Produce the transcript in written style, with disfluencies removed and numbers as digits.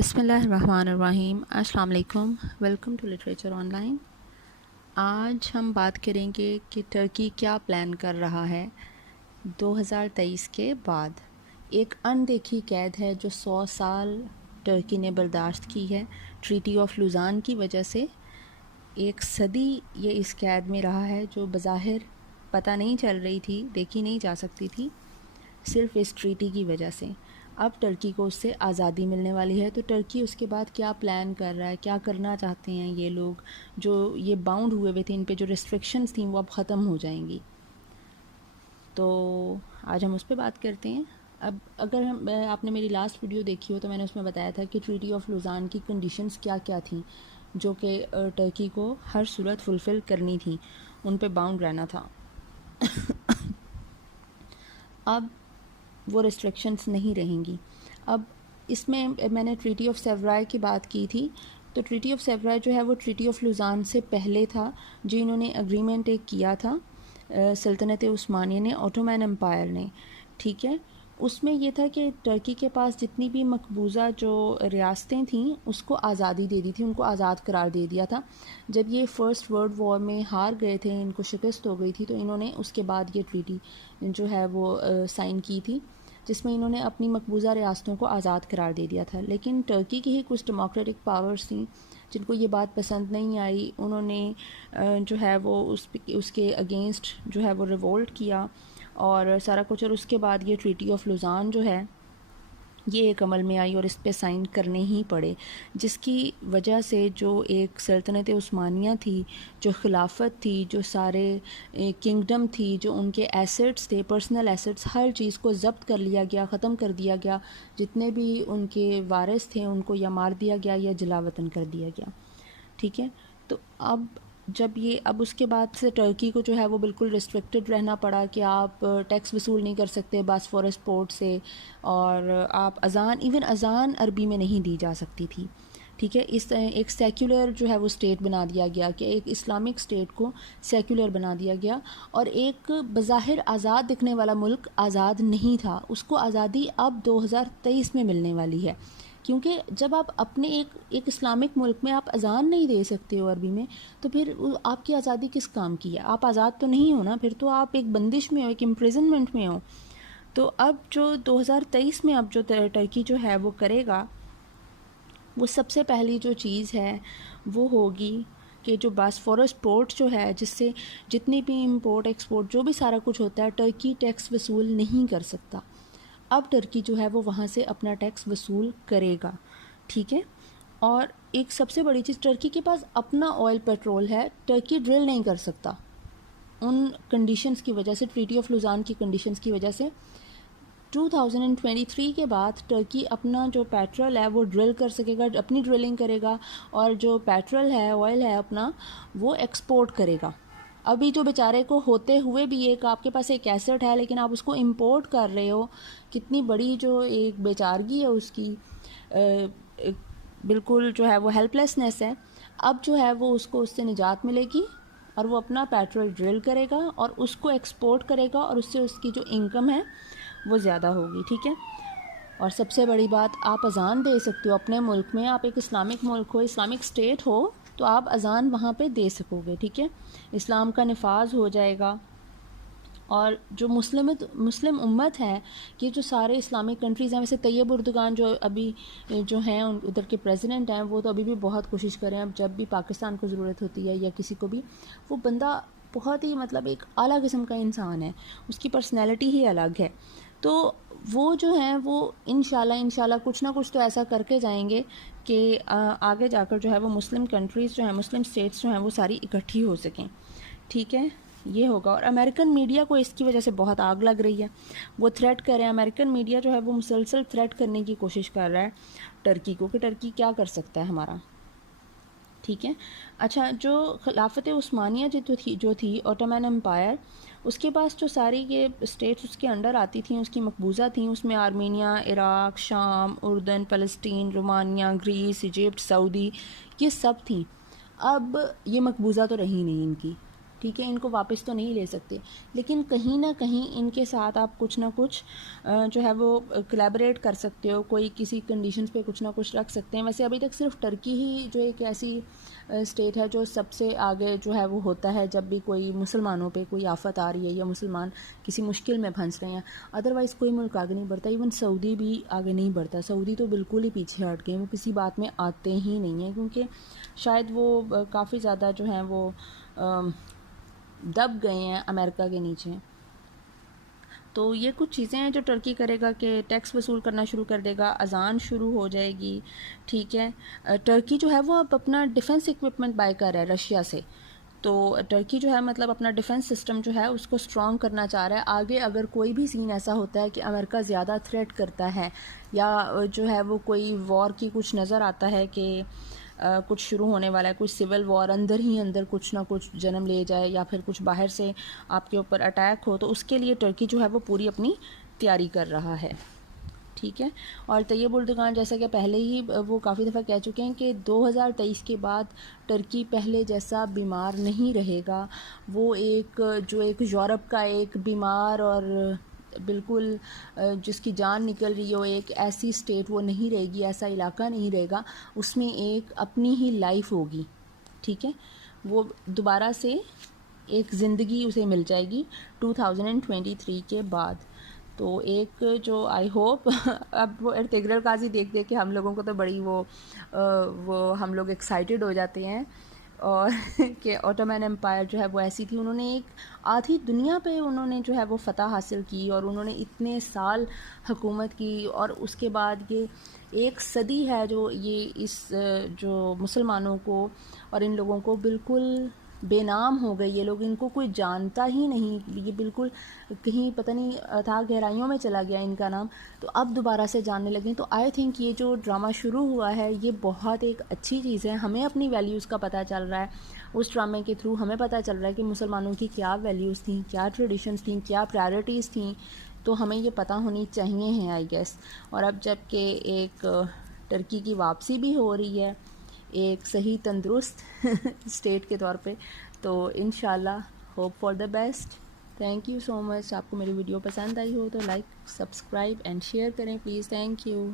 بسم اللہ الرحمن الرحیم. السلام علیکم. Welcome to literature online. آج ہم بات کریں گے کہ ترکی کیا پلان کر رہا ہے 2023 کے بعد. ایک اندیکھی قید ہے جو 100 سال ترکی نے برداشت کی ہے ٹریٹی آف لوزان کی وجہ سے. ایک صدی یہ اس قید میں رہا ہے جو بظاہر پتہ نہیں چل رہی تھی، دیکھی نہیں جا سکتی تھی، صرف اس ٹریٹی کی وجہ سے. اب ٹرکی کو اس سے آزادی ملنے والی ہے، تو ٹرکی اس کے بعد کیا پلان کر رہا ہے، کیا کرنا چاہتے ہیں یہ لوگ جو یہ باؤنڈ ہوئے تھے، ان پہ جو ریسٹرکشنز تھیں وہ اب ختم ہو جائیں گی. تو آج ہم اس پہ بات کرتے ہیں. اب اگر آپ نے میری لاسٹ ویڈیو دیکھی ہو تو میں نے اس میں بتایا تھا کہ ٹریٹی آف لوزان کی کنڈیشنز کیا کیا تھیں جو کہ ٹرکی کو ہر صورت فلفل کرنی تھیں، ان پہ باؤنڈ رہنا تھا. اب وہ ریسٹرکشنز نہیں رہیں گی. اب اس میں نے ٹریٹی آف سیورائے کی بات کی تھی، تو ٹریٹی آف سیورائے جو ہے وہ ٹریٹی آف لوزان سے پہلے تھا، جو انہوں نے اگریمنٹ ایک کیا تھا سلطنت عثمانیہ نے، اوٹومین امپائر نے. ٹھیک ہے، اس میں یہ تھا کہ ترکی کے پاس جتنی بھی مقبوضہ جو ریاستیں تھیں اس کو آزادی دے دی تھی، ان کو آزاد قرار دے دیا تھا. جب یہ فرسٹ ورلڈ وار میں ہار گئے تھے، ان کو شکست ہو گئی تھی، تو انہوں نے اس کے بعد یہ ٹریٹی جو ہے وہ سائن کی تھی، جس میں انہوں نے اپنی مقبوضہ ریاستوں کو آزاد قرار دے دیا تھا. لیکن ترکی کی ہی کچھ ڈیموکریٹک پاورز تھیں جن کو یہ بات پسند نہیں آئی. انہوں نے جو ہے وہ اس کے اگینسٹ جو ہے وہ ریوولٹ کیا اور سارا کچھ، اور اس کے بعد یہ ٹریٹی آف لوزان جو ہے یہ ایک عمل میں آئی اور اس پہ سائن کرنے ہی پڑے، جس کی وجہ سے جو ایک سلطنت عثمانیہ تھی، جو خلافت تھی، جو سارے کنگڈم تھی، جو ان کے ایسٹس تھے، پرسنل ایسٹس، ہر چیز کو ضبط کر لیا گیا، ختم کر دیا گیا. جتنے بھی ان کے وارث تھے ان کو یا مار دیا گیا یا جلا وطن کر دیا گیا. ٹھیک ہے، تو اب اس کے بعد سے ٹرکی کو جو ہے وہ بالکل ریسٹرکٹڈ رہنا پڑا کہ آپ ٹیکس وصول نہیں کر سکتے باسفورس پورٹ سے، اور آپ اذان عربی میں نہیں دی جا سکتی تھی. ٹھیک ہے، اس ایک سیکولر جو ہے وہ اسٹیٹ بنا دیا گیا کہ ایک اسلامک اسٹیٹ کو سیکولر بنا دیا گیا، اور ایک بظاہر آزاد دکھنے والا ملک آزاد نہیں تھا، اس کو آزادی اب 2023 میں ملنے والی ہے. کیونکہ جب آپ اپنے ایک اسلامک ملک میں آپ اذان نہیں دے سکتے ہو عربی میں، تو پھر آپ کی آزادی کس کام کی ہے؟ آپ آزاد تو نہیں ہو نا، پھر تو آپ ایک بندش میں ہو، ایک امپریزنمنٹ میں ہو. تو اب جو 2023 میں اب جو ٹرکی جو ہے وہ کرے گا، وہ سب سے پہلی جو چیز ہے وہ ہوگی کہ جو باسفورس پورٹ جو ہے، جس سے جتنی بھی امپورٹ ایکسپورٹ جو بھی سارا کچھ ہوتا ہے، ٹرکی ٹیکس وصول نہیں کر سکتا. اب ٹرکی جو ہے وہ وہاں سے اپنا ٹیکس وصول کرے گا. ٹھیک ہے، اور ایک سب سے بڑی چیز، ٹرکی کے پاس اپنا آئل پیٹرول ہے، ٹرکی ڈرل نہیں کر سکتا ان کنڈیشنز کی وجہ سے، ٹریٹی آف لوزان کی کنڈیشنز کی وجہ سے. 2023 کے بعد ٹرکی اپنا جو پیٹرول ہے وہ ڈرل کر سکے گا، اپنی ڈرلنگ کرے گا، اور جو پیٹرول ہے، آئل ہے اپنا، وہ ایکسپورٹ کرے گا. ابھی جو بیچارے کو ہوتے ہوئے بھی ایک آپ کے پاس ایک ایسٹ ہے لیکن آپ اس کو امپورٹ کر رہے ہو، کتنی بڑی جو ایک بیچارگی ہے اس کی، بالکل جو ہے وہ ہیلپ لیسنس ہے. اب جو ہے وہ اس کو اس سے نجات ملے گی اور وہ اپنا پیٹرول ڈرل کرے گا اور اس کو ایکسپورٹ کرے گا، اور اس سے اس کی جو انکم ہے وہ زیادہ ہوگی. ٹھیک ہے، اور سب سے بڑی بات، آپ اذان دے سکتے ہو اپنے ملک میں، آپ ایک اسلامک ملک ہو، اسلامک اسٹیٹ ہو، تو آپ اذان وہاں پہ دے سکو گے. ٹھیک ہے، اسلام کا نفاذ ہو جائے گا. اور جو مسلم امت ہے، یہ جو سارے اسلامک کنٹریز ہیں، ویسے طیب اردگان جو ابھی جو ہیں ادھر کے پریزیڈنٹ ہیں، وہ تو ابھی بھی بہت کوشش کر رہے ہیں. اب جب بھی پاکستان کو ضرورت ہوتی ہے یا کسی کو بھی، وہ بندہ بہت ہی مطلب ایک اعلیٰ قسم کا انسان ہے، اس کی پرسنالٹی ہی الگ ہے. تو وہ جو ہیں وہ انشاءاللہ کچھ نہ کچھ تو ایسا کر کے جائیں گے کہ آگے جا کر جو ہے وہ مسلم کنٹریز جو ہیں، مسلم اسٹیٹس جو ہیں، وہ ساری اکٹھی ہو سکیں. ٹھیک ہے، یہ ہوگا. اور امریکن میڈیا کو اس کی وجہ سے بہت آگ لگ رہی ہے، وہ تھریٹ کر رہے ہیں. امریکن میڈیا جو ہے وہ مسلسل تھریٹ کرنے کی کوشش کر رہا ہے ٹرکی کو کہ ٹرکی کیا کر سکتا ہے ہمارا. ٹھیک ہے، اچھا، جو خلافت عثمانیہ جو تھی اوٹومین امپائر، اس کے پاس جو ساری یہ اسٹیٹس اس کے انڈر آتی تھیں، اس کی مقبوضہ تھیں، اس میں آرمینیا، عراق، شام، اردن، فلسطین، رومانیہ، گریس، ایجپٹ، سعودی، یہ سب تھیں. اب یہ مقبوضہ تو رہی نہیں ان کی. ٹھیک ہے، ان کو واپس تو نہیں لے سکتے، لیکن کہیں نہ کہیں ان کے ساتھ آپ کچھ نہ کچھ جو ہے وہ کلیبریٹ کر سکتے ہو، کوئی کسی کنڈیشنز پہ کچھ نہ کچھ رکھ سکتے ہیں. ویسے ابھی تک صرف ٹرکی ہی جو ایک ایسی اسٹیٹ ہے جو سب سے آگے جو ہے وہ ہوتا ہے جب بھی کوئی مسلمانوں پہ کوئی آفت آ رہی ہے یا مسلمان کسی مشکل میں پھنس رہے ہیں. ادروائز کوئی ملک آگے نہیں بڑھتا، ایون سعودی بھی آگے نہیں بڑھتا. سعودی تو بالکل ہی پیچھے ہٹ گئے، وہ کسی بات میں آتے ہی نہیں ہیں، کیونکہ شاید وہ کافی زیادہ جو ہیں وہ دب گئے ہیں امریکہ کے نیچے. تو یہ کچھ چیزیں ہیں جو ٹرکی کرے گا کہ ٹیکس وصول کرنا شروع کر دے گا، اذان شروع ہو جائے گی. ٹھیک ہے، ٹرکی جو ہے وہ اب اپنا ڈیفنس اکوپمنٹ بائی کر رہا ہے رشیا سے. تو ٹرکی جو ہے مطلب اپنا ڈیفنس سسٹم جو ہے اس کو اسٹرانگ کرنا چاہ رہا ہے. آگے اگر کوئی بھی سین ایسا ہوتا ہے کہ امریکہ زیادہ تھریٹ کرتا ہے یا جو ہے وہ کوئی وار کی کچھ نظر آتا ہے کہ کچھ شروع ہونے والا ہے، کچھ سول وار اندر ہی اندر کچھ نہ کچھ جنم لے جائے یا پھر کچھ باہر سے آپ کے اوپر اٹیک ہو، تو اس کے لیے ٹرکی جو ہے وہ پوری اپنی تیاری کر رہا ہے. ٹھیک ہے، اور طیب اردگان جیسا کہ پہلے ہی وہ کافی دفعہ کہہ چکے ہیں کہ 2023 کے بعد ٹرکی پہلے جیسا بیمار نہیں رہے گا. وہ ایک یورپ کا ایک بیمار اور بالکل جس کی جان نکل رہی ہو ایک ایسی اسٹیٹ وہ نہیں رہے گی، ایسا علاقہ نہیں رہے گا. اس میں ایک اپنی ہی لائف ہوگی. ٹھیک ہے، وہ دوبارہ سے ایک زندگی اسے مل جائے گی 2023 کے بعد. تو ایک جو آئی ہوپ اب وہ ارطغرل قاضی دیکھ کے ہم لوگوں کو تو بڑی وہ ہم لوگ ایکسائٹیڈ ہو جاتے ہیں اور کہ اوٹومین امپائر جو ہے وہ ایسی تھی، انہوں نے ایک آدھی دنیا پہ انہوں نے جو ہے وہ فتح حاصل کی اور انہوں نے اتنے سال حکومت کی، اور اس کے بعد یہ ایک صدی ہے جو یہ اس جو مسلمانوں کو اور ان لوگوں کو بالکل بے نام ہو گئی. یہ لوگ ان کو کوئی جانتا ہی نہیں، یہ بالکل کہیں پتہ نہیں تھا گہرائیوں میں چلا گیا ان کا نام. تو اب دوبارہ سے جاننے لگیں. تو آئی تھنک یہ جو ڈرامہ شروع ہوا ہے یہ بہت ایک اچھی چیز ہے. ہمیں اپنی ویلیوز کا پتہ چل رہا ہے، اس ڈرامے کے تھرو ہمیں پتہ چل رہا ہے کہ مسلمانوں کی کیا ویلیوز تھیں، کیا ٹریڈیشنز تھیں، کیا پرائرٹیز تھیں. تو ہمیں یہ پتہ ہونی چاہیے ہیں آئی گیس. اور اب جب کہ ایک ٹرکی کی واپسی بھی ہو رہی ہے ایک صحیح تندرست اسٹیٹ کے طور پہ، تو انشاءاللہ hope for the best. Thank you so much. آپ کو میری ویڈیو پسند آئی ہو تو لائک، سبسکرائب اینڈ شیئر کریں پلیز. Thank you.